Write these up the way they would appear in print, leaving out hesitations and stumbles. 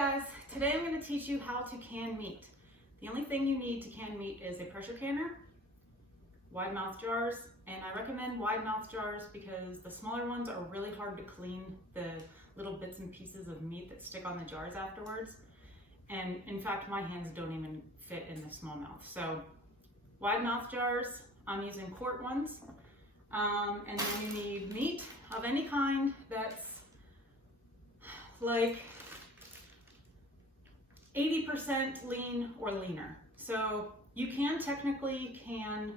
guys, today I'm going to teach you how to can meat. The only thing you need to can meat is a pressure canner, wide mouth jars, and I recommend wide mouth jars because the smaller ones are really hard to clean the little bits and pieces of meat that stick on the jars afterwards. And in fact, my hands don't even fit in the small mouth. So wide mouth jars, I'm using quart ones. And then you need meat of any kind that's like 80% lean or leaner. So you can technically can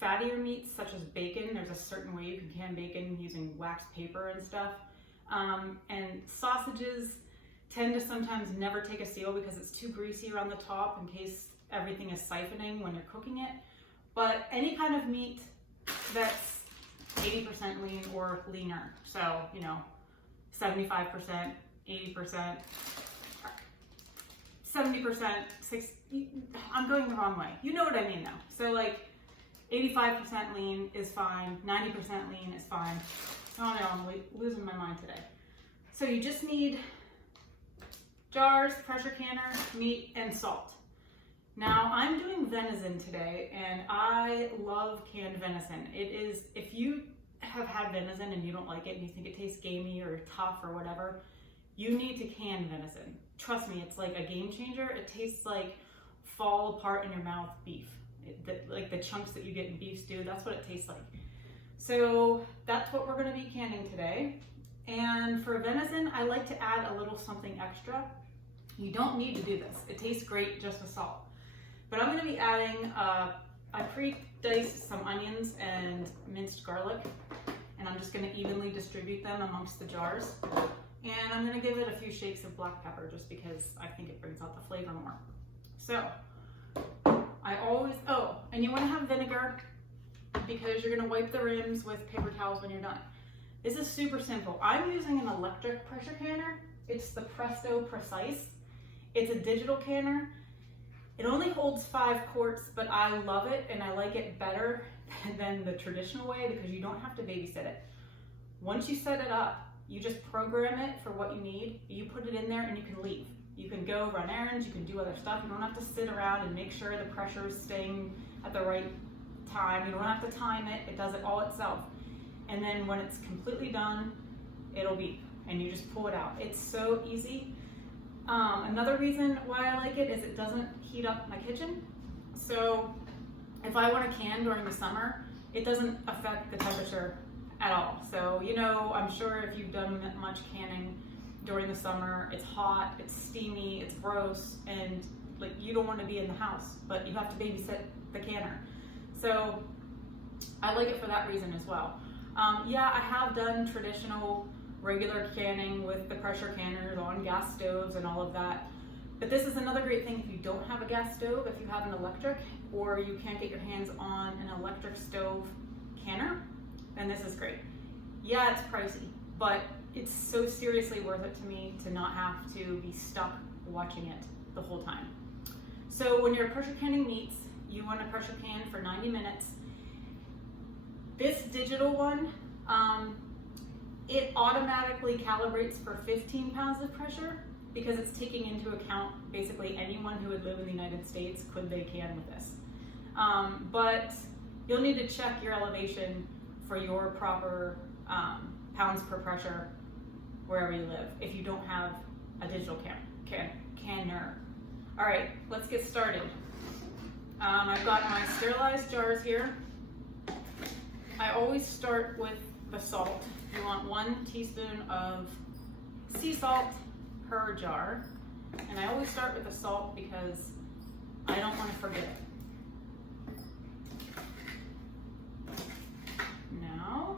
fattier meats such as bacon. There's a certain way you can can bacon using wax paper and stuff. And sausages tend to sometimes never take a seal because it's too greasy around the top in case everything is siphoning when you're cooking it. But any kind of meat that's 80% lean or leaner, so 75%, 80%, 70%, 60, I'm going the wrong way. You know what I mean though. So like 85% lean is fine, 90% lean is fine. Oh no, I'm losing my mind today. So you just need jars, pressure canner, meat, and salt. Now I'm doing venison today and I love canned venison. It is, if you have had venison and you don't like it and you think it tastes gamey or tough or whatever, you need to can venison. Trust me, it's like a game changer. It tastes like fall apart in your mouth beef. Like the chunks that you get in beef stew, that's what it tastes like. So that's what we're gonna be canning today. And for venison, I like to add a little something extra. You don't need to do this. It tastes great just with salt. But I'm gonna be adding, I pre-diced some onions and minced garlic, and I'm just gonna evenly distribute them amongst the jars. And I'm gonna give it a few shakes of black pepper just because I think it brings out the flavor more. So, and you wanna have vinegar because you're gonna wipe the rims with paper towels when you're done. This is super simple. I'm using an electric pressure canner. It's the Presto Precise. It's a digital canner. It only holds 5 quarts, but I love it and I like it better than the traditional way because you don't have to babysit it. Once you set it up, you just program it for what you need. You put it in there and you can leave. You can go run errands, you can do other stuff. You don't have to sit around and make sure the pressure is staying at the right time. You don't have to time it. It does it all itself. And then when it's completely done, it'll beep and you just pull it out. It's so easy. Another reason why I like it is it doesn't heat up my kitchen. So if I want to can during the summer, it doesn't affect the temperature at all. So, I'm sure if you've done much canning during the summer, it's hot, it's steamy, it's gross, and like you don't want to be in the house, but you have to babysit the canner. So I like it for that reason as well. Yeah, I have done traditional regular canning with the pressure canners on gas stoves and all of that. But this is another great thing if you don't have a gas stove, if you have an electric, or you can't get your hands on an electric stove canner, then this is great. Yeah, it's pricey, but it's so seriously worth it to me to not have to be stuck watching it the whole time. So when you're pressure canning meats, you want to pressure can for 90 minutes. This digital one, it automatically calibrates for 15 pounds of pressure because it's taking into account basically anyone who would live in the United States, could they can with this. But you'll need to check your elevation for your proper pounds per pressure wherever you live if you don't have a digital canner. All right, let's get started. I've got my sterilized jars here. I always start with the salt. You want 1 teaspoon of sea salt per jar. And I always start with the salt because I don't want to forget it. Now,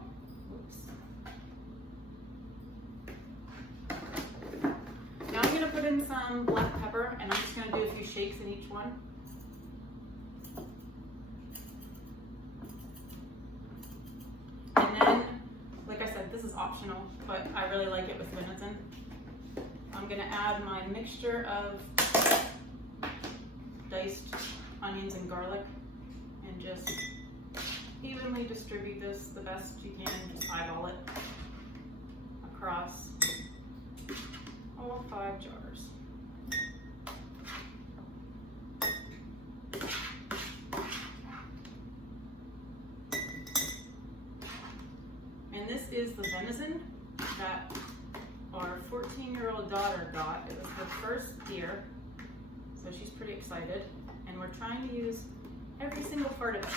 Now I'm going to put in some black pepper and I'm just going to do a few shakes in each one. And then, like I said, this is optional, but I really like it with venison. I'm gonna add my mixture of diced onions and garlic and just evenly distribute this the best you can. Just eyeball it across all 5 jars. this is the venison that our 14-year-old daughter got. It was her first deer, so she's pretty excited. And we're trying to use every single part of it.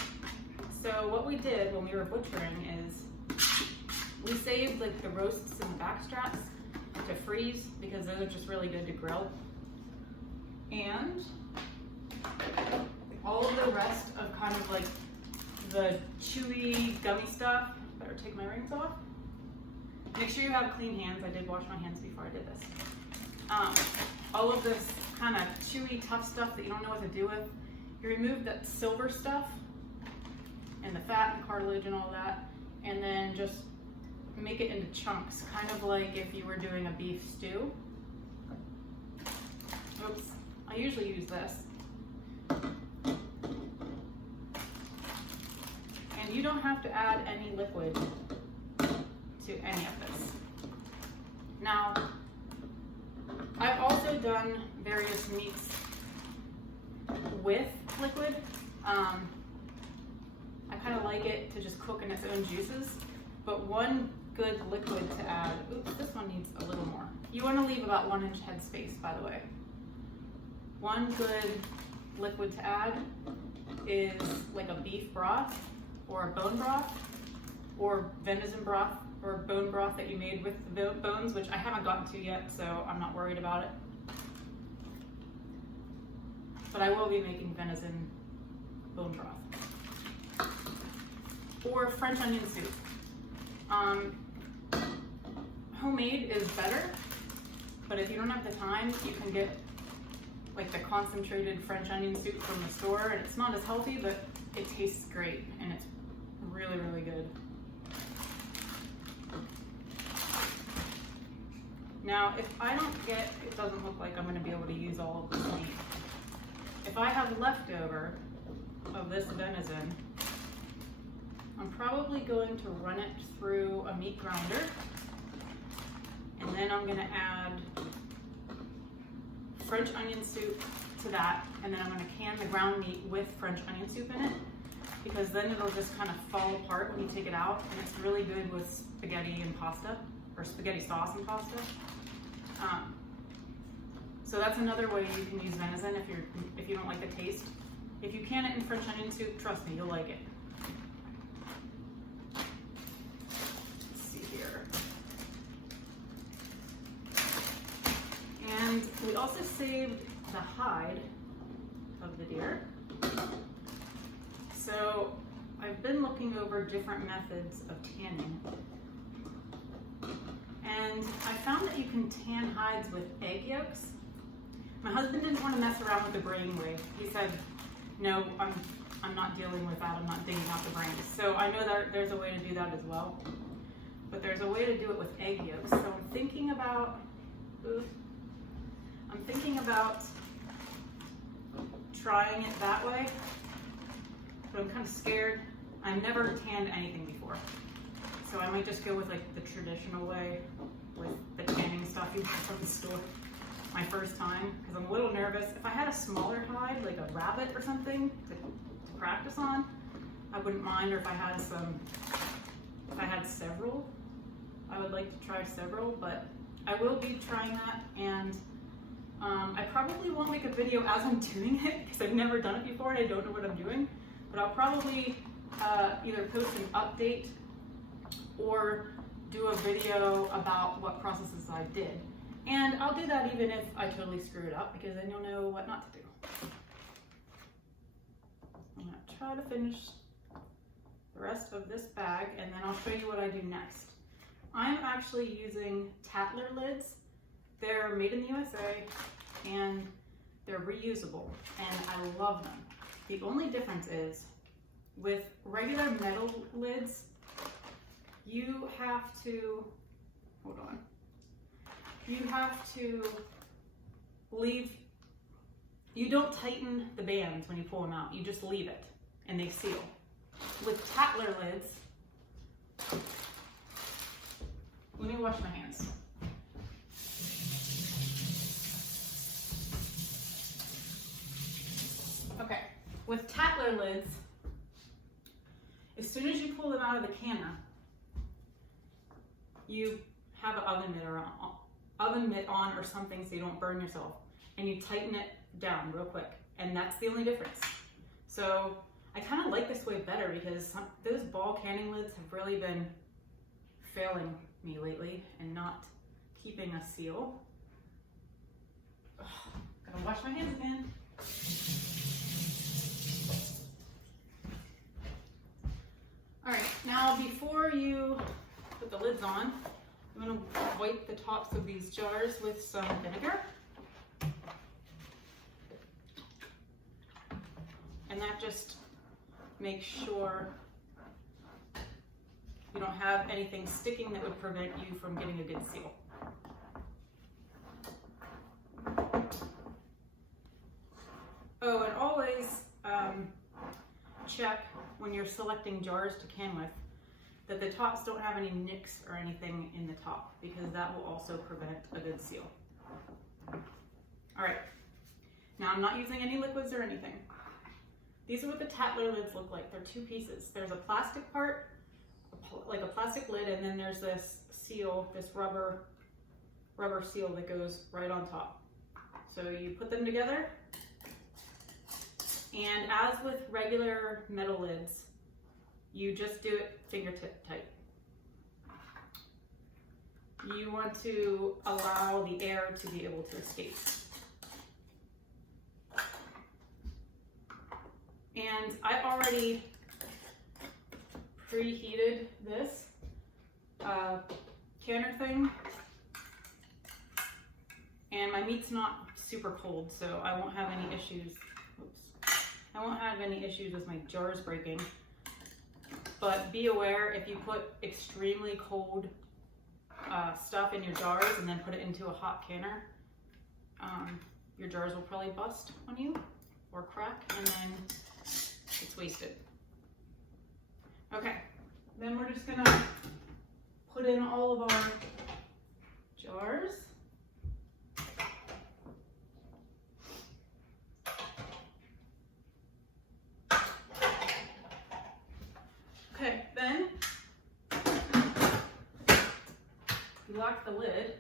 So what we did when we were butchering is we saved like the roasts and the back straps to freeze because those are just really good to grill. And all of the rest of kind of like the chewy, gummy stuff. Better take my rings off. Make sure you have clean hands. I did wash my hands before I did this. All of this kind of chewy, tough stuff that you don't know what to do with. You remove that silver stuff and the fat and cartilage and all that, and then just make it into chunks, kind of like if you were doing a beef stew. Oops, I usually use this. And you don't have to add any liquid to any of this. Now, I've also done various meats with liquid. I kind of like it to just cook in its own juices, but one good liquid to add, oops, this one needs a little more. You want to leave about 1 inch head space, by the way. One good liquid to add is like a beef broth or a bone broth or venison broth or bone broth that you made with the bones, which I haven't gotten to yet, so I'm not worried about it. But I will be making venison bone broth. Or French onion soup. Homemade is better, but if you don't have the time, you can get like the concentrated French onion soup from the store, and it's not as healthy, but it tastes great, and it's really, really good. Now, if I don't get, it doesn't look like I'm going to be able to use all of this meat. If I have leftover of this venison, I'm probably going to run it through a meat grinder, and then I'm going to add French onion soup to that, and then I'm going to can the ground meat with French onion soup in it, because then it'll just kind of fall apart when you take it out, and it's really good with spaghetti and pasta, or spaghetti sauce and pasta. So that's another way you can use venison if you don't like the taste. If you can it in French onion soup, trust me, you'll like it. Let's see here. And we also saved the hide of the deer. So I've been looking over different methods of tanning. And I found that you can tan hides with egg yolks. My husband didn't want to mess around with the brain wave. He said, no, I'm not dealing with that. I'm not digging out the brains. So I know that there's a way to do that as well. But there's a way to do it with egg yolks. So I'm thinking about trying it that way. But I'm kind of scared. I've never tanned anything before. So I might just go with like the traditional way with the tanning stuff you buy from the store my first time, because I'm a little nervous. If I had a smaller hide, like a rabbit or something to practice on, I wouldn't mind, or if I had several, I would like to try several, but I will be trying that, and I probably won't make a video as I'm doing it, because I've never done it before and I don't know what I'm doing, but I'll probably either post an update or do a video about what processes I did. And I'll do that even if I totally screw it up, because then you'll know what not to do. I'm gonna try to finish the rest of this bag, and then I'll show you what I do next. I'm actually using Tatler lids. They're made in the USA, and they're reusable, and I love them. The only difference is, with regular metal lids, you have to, hold on. You have to leave, you don't tighten the bands when you pull them out, you just leave it and they seal. With Tatler lids, let me wash my hands. Okay, with Tatler lids, as soon as you pull them out of the canner, you have an oven mitt on or something so you don't burn yourself, and you tighten it down real quick, and that's the only difference. So I kind of like this way better because those ball canning lids have really been failing me lately and not keeping a seal. Ugh, gotta wash my hands again. All right, now before you put the lids on, I'm gonna wipe the tops of these jars with some vinegar. And that just makes sure you don't have anything sticking that would prevent you from getting a good seal. Oh, and always check when you're selecting jars to can with that the tops don't have any nicks or anything in the top, because that will also prevent a good seal. All right, now I'm not using any liquids or anything. These are what the Tatler lids look like. They're two pieces. There's a plastic part, like a plastic lid, and then there's this seal, this rubber seal that goes right on top. So you put them together, and as with regular metal lids, you just do it fingertip tight. You want to allow the air to be able to escape. And I already preheated this canner thing, and my meat's not super cold, so I won't have any issues. Oops. I won't have any issues with my jars breaking. But be aware, if you put extremely cold stuff in your jars and then put it into a hot canner, your jars will probably bust on you or crack, and then it's wasted. Okay, then we're just gonna put in all of our jars. Okay, then you lock the lid,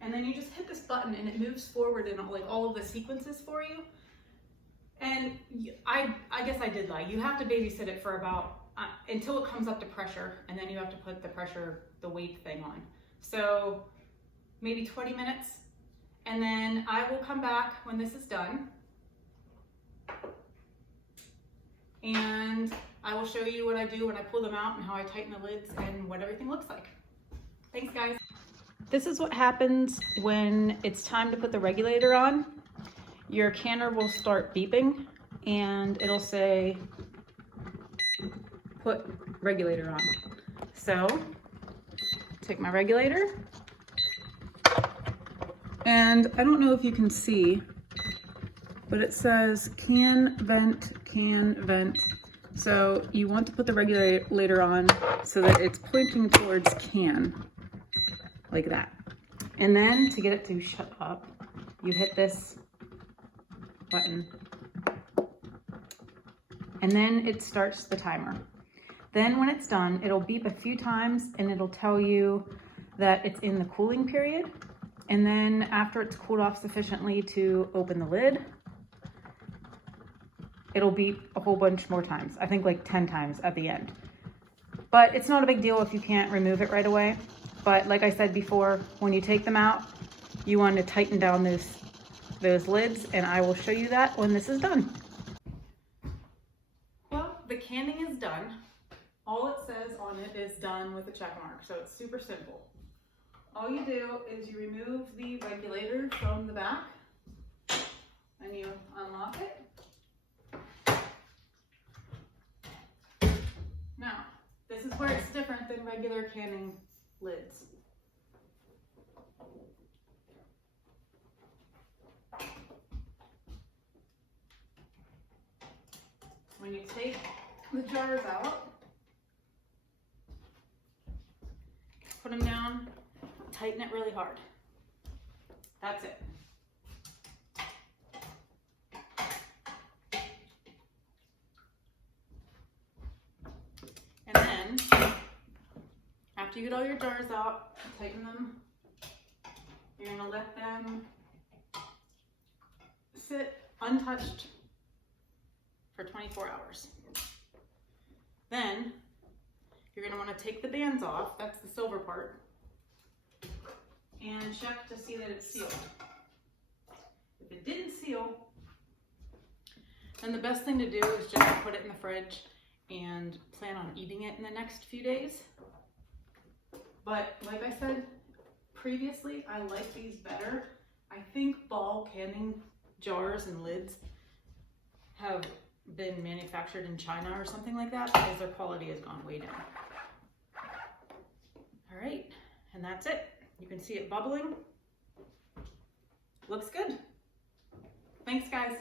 and then you just hit this button and it moves forward in like all of the sequences for you. And I guess I did lie. You have to babysit it for about, until it comes up to pressure, and then you have to put the weight thing on. So maybe 20 minutes, and then I will come back when this is done. And I will show you what I do when I pull them out and how I tighten the lids and what everything looks like. Thanks, guys. This is what happens when it's time to put the regulator on. Your canner will start beeping and it'll say, put regulator on. So, take my regulator, and I don't know if you can see, but it says can vent. So you want to put the regulator on so that it's pointing towards can, like that. And then to get it to shut up, you hit this button, and then it starts the timer. Then when it's done, it'll beep a few times and it'll tell you that it's in the cooling period. And then after it's cooled off sufficiently to open the lid, it'll beep a whole bunch more times. I think like 10 times at the end. But it's not a big deal if you can't remove it right away. But like I said before, when you take them out, you want to tighten down those lids, and I will show you that when this is done. Well, the canning is done. All it says on it is done with a check mark, so it's super simple. All you do is you remove the regulator from the back, and you unlock it. Now, this is where it's different than regular canning lids. When you take the jars out, put them down, tighten it really hard. That's it. And then, after after you get all your jars out, tighten them. You're gonna let them sit untouched for 24 hours. Then you're gonna wanna take the bands off, that's the silver part, and check to see that it's sealed. If it didn't seal, then the best thing to do is just put it in the fridge and plan on eating it in the next few days. But like I said previously, I like these better. I think ball canning jars and lids have been manufactured in China or something like that because their quality has gone way down. All right, and that's it. You can see it bubbling. Looks good. Thanks, guys.